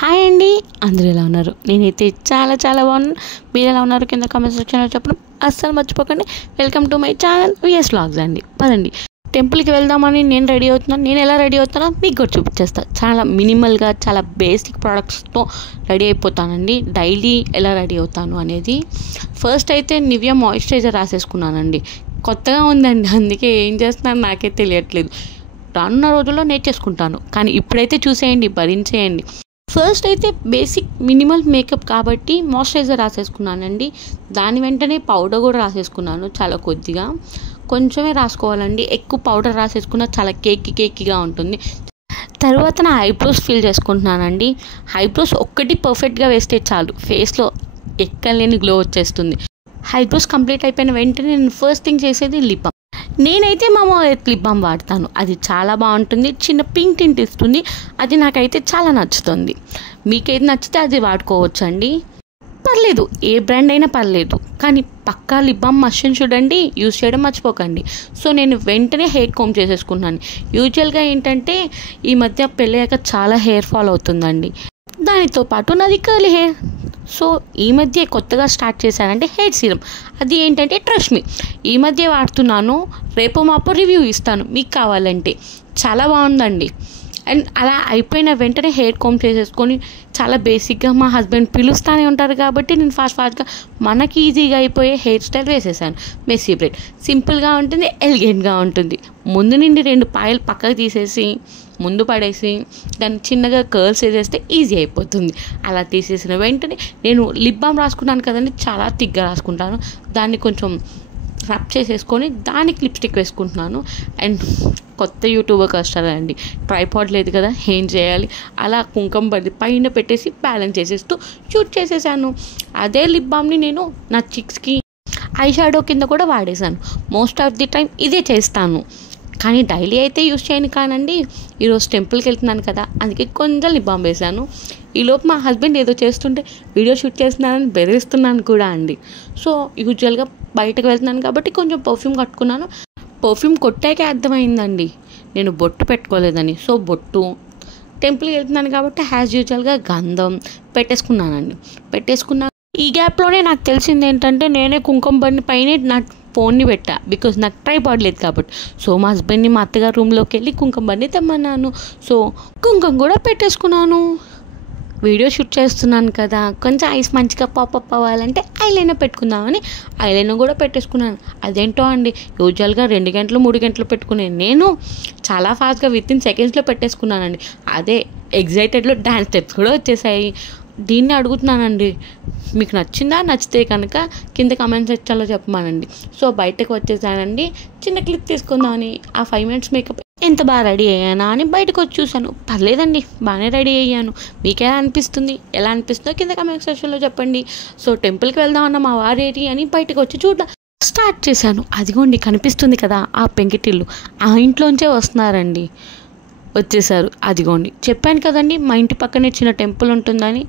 Hi అండి, అందరూ ఎలా ఉన్నారు? నేనైతే చాలా చాలా బాగున్నాను. మీరు ఎలా ఉన్నారు? కింద కామెంట్ సెక్షన్లో చెప్పడం అస్సలు మర్చిపోకండి. Welcome to my channel VS vlogs అండి. పదండి, టెంపుల్కి వెళ్దామని నేను రెడీ అవుతున్నాను. నేను ఎలా రెడీ అవుతానో మీకు కూడా చూపించేస్తాను. చాలా మినిమల్గా, చాలా బేసిక్ ప్రోడక్ట్స్తో రెడీ అయిపోతానండి. డైలీ ఎలా రెడీ అవుతాను అనేది. ఫస్ట్ అయితే నివియా మాయిశ్చరైజర్ రాసేసుకున్నానండి. కొత్తగా ఉందండి, అందుకే ఏం చేస్తున్నాను నాకే తెలియట్లేదు. రానున్న రోజుల్లో నేర్చేసుకుంటాను, కానీ ఇప్పుడైతే చూసేయండి, భరించేయండి. ఫస్ట్ అయితే బేసిక్ మినిమల్ మేకప్ కాబట్టి మాయిశ్చరైజర్ రాసేసుకున్నానండి. దాని వెంటనే పౌడర్ కూడా రాసేసుకున్నాను. చాలా కొద్దిగా, కొంచెమే రాసుకోవాలండి. ఎక్కువ పౌడర్ రాసేసుకున్న చాలా కేకీగా ఉంటుంది. తర్వాత నా ఐబ్రోస్ ఫిల్ చేసుకుంటున్నానండి. ఐబ్రోస్ ఒక్కటి పర్ఫెక్ట్గా వేస్తే చాలు, ఫేస్లో ఎక్కలేని గ్లో వచ్చేస్తుంది. ఐబ్రోస్ కంప్లీట్ అయిపోయిన వెంటనే నేను ఫస్ట్ థింగ్ చేసేది లిప్ బామ్. నేనైతే మామూలు లిప్ బామ్ వాడతాను. అది చాలా బాగుంటుంది, చిన్న పింక్ టింట్ ఇస్తుంది. అది నాకైతే చాలా నచ్చుతుంది. మీకైతే నచ్చితే అది వాడుకోవచ్చు అండి, పర్లేదు. ఏ బ్రాండ్ అయినా పర్లేదు, కానీ పక్కా లిప్ బామ్ మస్ట్ చూడండి, యూజ్ చేయడం మర్చిపోకండి. సో నేను వెంటనే హెయిర్ కోమ్ చేసేసుకున్నాను. యూజువల్గా ఏంటంటే ఈ మధ్య పెళ్ళయ్యాక చాలా హెయిర్ ఫాల్ అవుతుందండి. దానితో పాటు నాది కర్లీ హెయిర్. సో ఈ మధ్య కొత్తగా స్టార్ట్ చేశానంటే హెయిర్ సీరం. అది ఏంటంటే ట్రస్ట్ మీ, ఈ మధ్య వాడుతున్నాను. రేపు మాపో రివ్యూ ఇస్తాను మీకు కావాలంటే. చాలా బాగుందండి. అండ్ అలా అయిపోయిన వెంటనే హెయిర్ కోమ్ చేసేసుకొని చాలా బేసిక్గా, మా హస్బెండ్ పిలుస్తూనే ఉంటారు కాబట్టి నేను ఫాస్ట్గా మనకి ఈజీగా అయిపోయే హెయిర్ స్టైల్ వేసేసాను. మెస్సీ బ్రైడ్, సింపుల్గా ఉంటుంది, ఎలిగెంట్గా ఉంటుంది. ముందు నుండి 2 పాయలు పక్కకు తీసేసి ముందు పడేసి దాన్ని చిన్నగా కర్ల్స్ వేసేస్తే ఈజీ అయిపోతుంది. అలా తీసేసిన వెంటనే నేను లిప్ బామ్ రాసుకున్నాను కదండి, చాలా థిక్గా రాసుకుంటాను. దాన్ని కొంచెం రబ్ చేసేసుకొని దానికి లిప్స్టిక్ వేసుకుంటున్నాను. అండ్ కొత్త యూట్యూబర్కి వస్తారండి, ట్రైపాడ్ లేదు కదా, ఏం చేయాలి, అలా కుంకుమ బద్ది పైన పెట్టేసి బ్యాలెన్స్ చేసేస్తూ షూట్ చేసేసాను. అదే లిప్ బామ్ని నేను నా చిక్స్కి ఐ షాడో కింద కూడా వాడేశాను. మోస్ట్ ఆఫ్ ది టైం ఇదే చేస్తాను, కానీ డైలీ అయితే యూజ్ చేయను. కానండి ఈరోజు టెంపుల్కి వెళ్తున్నాను కదా, అందుకే కొంచెం లిప్ బామ్ వేసాను. ఈలోపు మా హస్బెండ్ ఏదో చేస్తుంటే వీడియో షూట్ చేస్తున్నానని బెదిరిస్తున్నాను కూడా అండి. సో యూజువల్గా బయటకు వెళ్తున్నాను కాబట్టి కొంచెం పర్ఫ్యూమ్ కట్టుకున్నాను. పర్ఫ్యూమ్ కొట్టాకే అర్థమైందండి నేను బొట్టు పెట్టుకోలేదని. సో బొట్టు, టెంపుల్కి వెళ్తున్నాను కాబట్టి యాజ్ యూజువల్గా గంధం పెట్టేసుకున్నాను. ఈ గ్యాప్లోనే నాకు తెలిసింది ఏంటంటే నేనే కుంకుమ బండి పైన నా ఫోన్ని పెట్టా, బికాజ్ నాకు ట్రైపాడ్ లేదు కాబట్టి. సో మా హస్బెండ్ని మా అత్తగారు రూమ్లోకి వెళ్ళి కుంకుమ బండి తెమ్మన్నాను. సో కుంకుమ కూడా పెట్టేసుకున్నాను. వీడియో షూట్ చేస్తున్నాను కదా, కొంచెం ఐస్ మంచిగా పాపప్ అవ్వాలంటే ఐలైనర్ పెట్టుకుందామని ఐలైనర్ కూడా పెట్టేసుకున్నాను. అదేంటో అండి, యూజువల్గా 2 గంటలు 3 గంటలు పెట్టుకునే నేను చాలా ఫాస్ట్గా వితిన్ సెకండ్స్లో పెట్టేసుకున్నానండి. అదే ఎగ్జైటెడ్లో డ్యాన్స్ స్టెప్స్ కూడా వచ్చేసాయి. దీన్ని అడుగుతున్నానండి, మీకు నచ్చిందా? నచ్చితే కనుక కింద కామెంట్ సెక్షన్లో చెప్పమానండి. సో బయటకు వచ్చేసానండి, చిన్న క్లిప్ తీసుకుందామని. ఆ 5 మినిట్స్ మేకప్ ఎంత బాగా రెడీ అయ్యానా అని బయటకు వచ్చి చూశాను. పర్లేదండి, బాగానే రెడీ అయ్యాను. మీకు ఎలా అనిపిస్తుందో కింద కామెంట్ సెక్షన్లో చెప్పండి. సో టెంపుల్కి వెళ్దామన్న మా వారేటి అని బయటకు వచ్చి చూడ స్టార్ట్ చేశాను. అదిగోండి కనిపిస్తుంది కదా ఆ పెంకిటిల్లు, ఆ ఇంట్లోంచే వస్తున్నారండి. వచ్చేసారు. అదిగోండి, చెప్పాను కదండి మా ఇంటి పక్కనే చిన్న టెంపుల్ ఉంటుందని.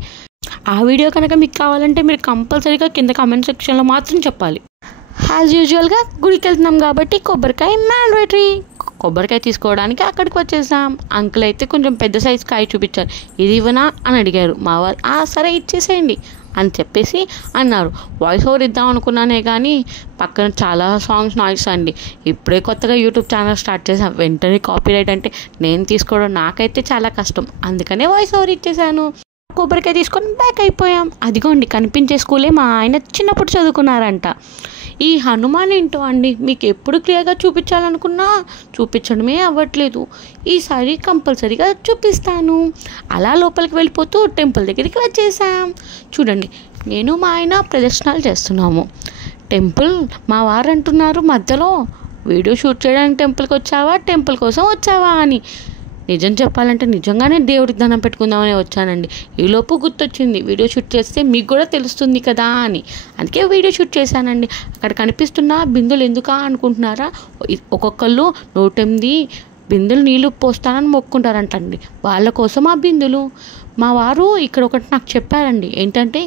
ఆ వీడియో కనుక మీకు కావాలంటే మీరు కంపల్సరీగా కింద కామెంట్ సెక్షన్లో మాత్రం చెప్పాలి. యాజ్ యూజువల్గా గుడికి వెళ్తున్నాం కాబట్టి కొబ్బరికాయ మ్యాండేటరీ. కొబ్బరికాయ తీసుకోవడానికి అక్కడికి వచ్చేసాం. అంకుల్ అయితే కొంచెం పెద్ద సైజు కాయ చూపించారు. ఇది ఇవ్వనా అని అడిగారు. మా వారు సరే ఇచ్చేసేయండి అని చెప్పేసి అన్నారు. వాయిస్ ఓవర్ ఇద్దాం అనుకున్నానే కానీ పక్కన చాలా సాంగ్స్ నాయిస్ అండి. ఇప్పుడే కొత్తగా యూట్యూబ్ ఛానల్ స్టార్ట్ చేశాను, వెంటనే కాపీరైట్ అంటే నేను తీసుకోవడం నాకైతే చాలా కష్టం. అందుకనే వాయిస్ ఓవర్ ఇచ్చేసాను. కొబ్బరికాయ తీసుకొని బ్యాక్ అయిపోయాం. అదిగోండి కనిపించే స్కూలే మా ఆయన చిన్నప్పుడు చదువుకున్నారంట. ఈ హనుమాన్ ఏంటో అండి, మీకు ఎప్పుడు క్లియర్గా చూపించాలనుకున్నా చూపించడమే అవ్వట్లేదు. ఈసారి కంపల్సరీగా చూపిస్తాను. అలా లోపలికి వెళ్ళిపోతూ టెంపుల్ దగ్గరికి వచ్చేసాం. చూడండి, నేను మా ఆయన ప్రదర్శనలు చేస్తున్నాము. టెంపుల్ మా వారు అంటున్నారు మధ్యలో, వీడియో షూట్ చేయడానికి టెంపుల్ కోసం వచ్చావా అని. నిజం చెప్పాలంటే నిజంగానే దేవుడికి దండం పెట్టుకుందామని వచ్చానండి. ఈలోపు గుర్తొచ్చింది వీడియో షూట్ చేస్తే మీకు కూడా తెలుస్తుంది కదా అని, అందుకే వీడియో షూట్ చేశానండి. అక్కడ కనిపిస్తున్న బిందులు ఎందుకా అనుకుంటున్నారా? ఒక్కొక్కళ్ళు 108 బిందులు నీళ్ళు పోస్తానని మొక్కుంటారంటండి, వాళ్ళ కోసం ఆ బిందులు. మా వారు ఇక్కడ ఒకటి నాకు చెప్పారండి, ఏంటంటే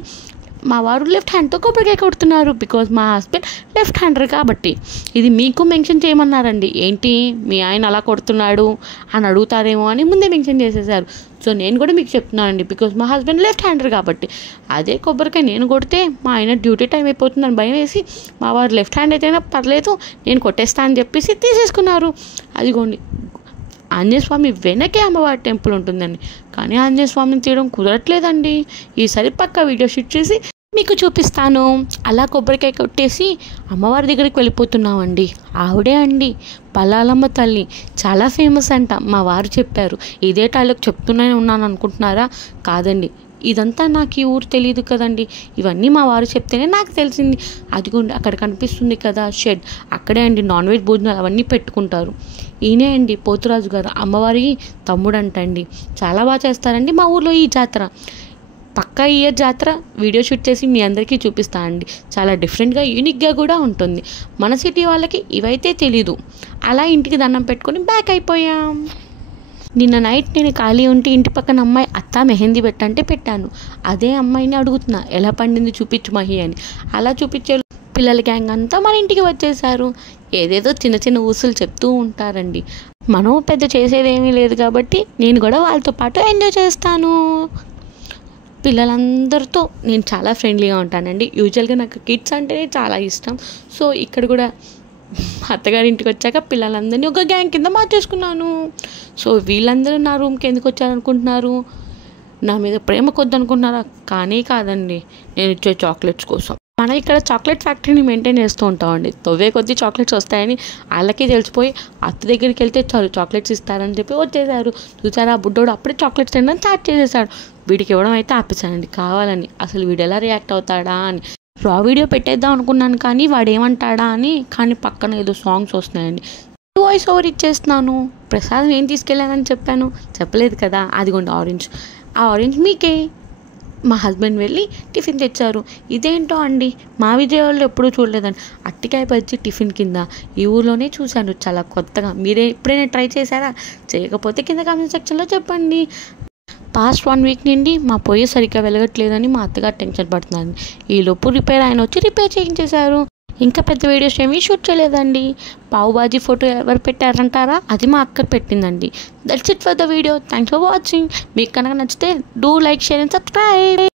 మా వారు లెఫ్ట్ హ్యాండ్తో కొబ్బరికాయ కొడుతున్నారు. బికాజ్ మా హస్బెండ్ లెఫ్ట్ హ్యాండర్ కాబట్టి. ఇది మీకు మెన్షన్ చేయమన్నారండి. ఏంటి మీ ఆయన అలా కొడుతున్నాడు అని అడుగుతారేమో అని ముందే మెన్షన్ చేసేసారు. సో నేను కూడా మీకు చెప్తున్నానండి, బికాజ్ మా హస్బెండ్ లెఫ్ట్ హ్యాండర్ కాబట్టి. అదే కొబ్బరికాయ నేను కొడితే మా ఆయన డ్యూటీ టైం అయిపోతుందని భయం వేసి మా వారు లెఫ్ట్ హ్యాండ్ అయితేనే పర్లేదు నేను కొట్టేస్తా అని చెప్పేసి తీసేసుకున్నారు. అదిగోండి, ఆంజనేయ స్వామి వెనకే అమ్మవారి టెంపుల్ ఉంటుందండి. కానీ ఆంజనేయ స్వామిని తీయడం కుదరట్లేదండి. ఈసారి పక్కా వీడియో షూట్ చేసి మీకు చూపిస్తాను. అలా కొబ్బరికాయ కొట్టేసి అమ్మవారి దగ్గరికి వెళ్ళిపోతున్నామండి. ఆవిడే అండి పల్లాలమ్మ తల్లి, చాలా ఫేమస్ అంట. మా వారు చెప్పారు. ఇదే టాయిలెట్ చెప్తూనే ఉన్నాను అనుకుంటున్నారా? కాదండి, ఇదంతా నాకు ఈ ఊరు తెలియదు కదండి. ఇవన్నీ మా వారు చెప్తేనే నాకు తెలిసింది. అదిగోండి అక్కడ కనిపిస్తుంది కదా షెడ్, అక్కడే అండి నాన్ వెజ్ భోజనాలు అవన్నీ పెట్టుకుంటారు. ఈయనే అండి పోతురాజు గారు, అమ్మవారి తమ్ముడు అంటండి. చాలా బాగా చేస్తారండి మా ఊర్లో ఈ జాతర. పక్కా ఇయర్ జాతర వీడియో షూట్ చేసి మీ అందరికీ చూపిస్తానండి. చాలా డిఫరెంట్గా యూనిక్గా కూడా ఉంటుంది. మన సిటీ వాళ్ళకి ఇవైతే తెలీదు. అలా ఇంటికి దండం పెట్టుకొని బ్యాక్ అయిపోయాం. నిన్న నైట్ నేను ఖాళీ ఉంటే ఇంటి పక్కన అమ్మాయి అత్త మెహందీ పెట్టంటే పెట్టాను. అదే అమ్మాయిని అడుగుతున్నా ఎలా పండింది చూపించు మహి అని. అలా చూపించే పిల్లల గ్యాంగ్ అంతా మన ఇంటికి వచ్చేసారు. ఏదేదో చిన్న చిన్న ఊసులు చెప్తూ ఉంటారండి. మనం పెద్ద చేసేదేమీ లేదు కాబట్టి నేను కూడా వాళ్ళతో పాటు ఎంజాయ్ చేస్తాను. పిల్లలందరితో నేను చాలా ఫ్రెండ్లీగా ఉంటానండి. యూజువల్గా నాకు కిడ్స్ అంటేనే చాలా ఇష్టం. సో ఇక్కడ కూడా అత్తగారి ఇంటికి వచ్చాక పిల్లలందరినీ ఒక గ్యాంగ్ కింద మార్చేసుకున్నాను. సో వీళ్ళందరూ నా రూమ్కి ఎందుకు వచ్చారనుకుంటున్నారు? నా మీద ప్రేమ కొద్ది అనుకుంటున్నారా? కానీ కాదండి, నేను ఇచ్చే చాక్లెట్స్ కోసం. మనం ఇక్కడ చాక్లెట్ ఫ్యాక్టరీని మెయింటైన్ చేస్తూ ఉంటామండి. తవ్వే కొద్దీ చాక్లెట్స్ వస్తాయని వాళ్ళకి తెలిసిపోయి అత్త దగ్గరికి వెళ్తే చాలు చాక్లెట్స్ ఇస్తారని చెప్పి వచ్చేసారు. చూసారా, బుడ్డోడు అప్పుడే చాక్లెట్స్ తినడం స్టార్ట్ చేసేసాడు. వీడికి ఇవ్వడం అయితే ఆపేశానండి కావాలని. అసలు వీడు ఎలా రియాక్ట్ అవుతాడా అని. రా వీడియో పెట్టేద్దాం అనుకున్నాను కానీ వాడు ఏమంటాడా అని. కానీ పక్కన ఏదో సాంగ్స్ వస్తున్నాయండి. వాయిస్ ఓవర్ ఇచ్చేస్తున్నాను. ప్రసాదం ఏం తీసుకెళ్ళానని చెప్పాను? చెప్పలేదు కదా. అదిగోండి ఆరెంజ్. ఆ ఆరెంజ్ మీకే. మా హస్బెండ్ వెళ్ళి టిఫిన్ తెచ్చారు. ఇదేంటో అండి, మా విజయవాడలో ఎప్పుడూ చూడలేదండి. అట్టికాయ బజ్జీ టిఫిన్ కింద ఈ ఊర్లోనే చూశాను, చాలా కొత్తగా. మీరే ఎప్పుడైనా ట్రై చేశారా? చేయకపోతే కింద కామెంట్ సెక్షన్లో చెప్పండి. పాస్ట్ 1 వీక్ నుండి మా పొయ్యి సరిగ్గా వెలగట్లేదని మా అత్తగారు టెన్షన్ పడుతున్నారు. ఈలోపు రిపేర్ ఆయన వచ్చి రిపేర్ చేయించేశారు. ఇంకా పెద్ద వీడియోస్ ఏమీ షూట్ చేయలేదండి. పావు బాజీ ఫోటో ఎవరు పెట్టారంటారా? అది మా అక్క పెట్టిందండి. That's it for the video. Thanks for watching. మీకు కనుక నచ్చితే do like, share and subscribe.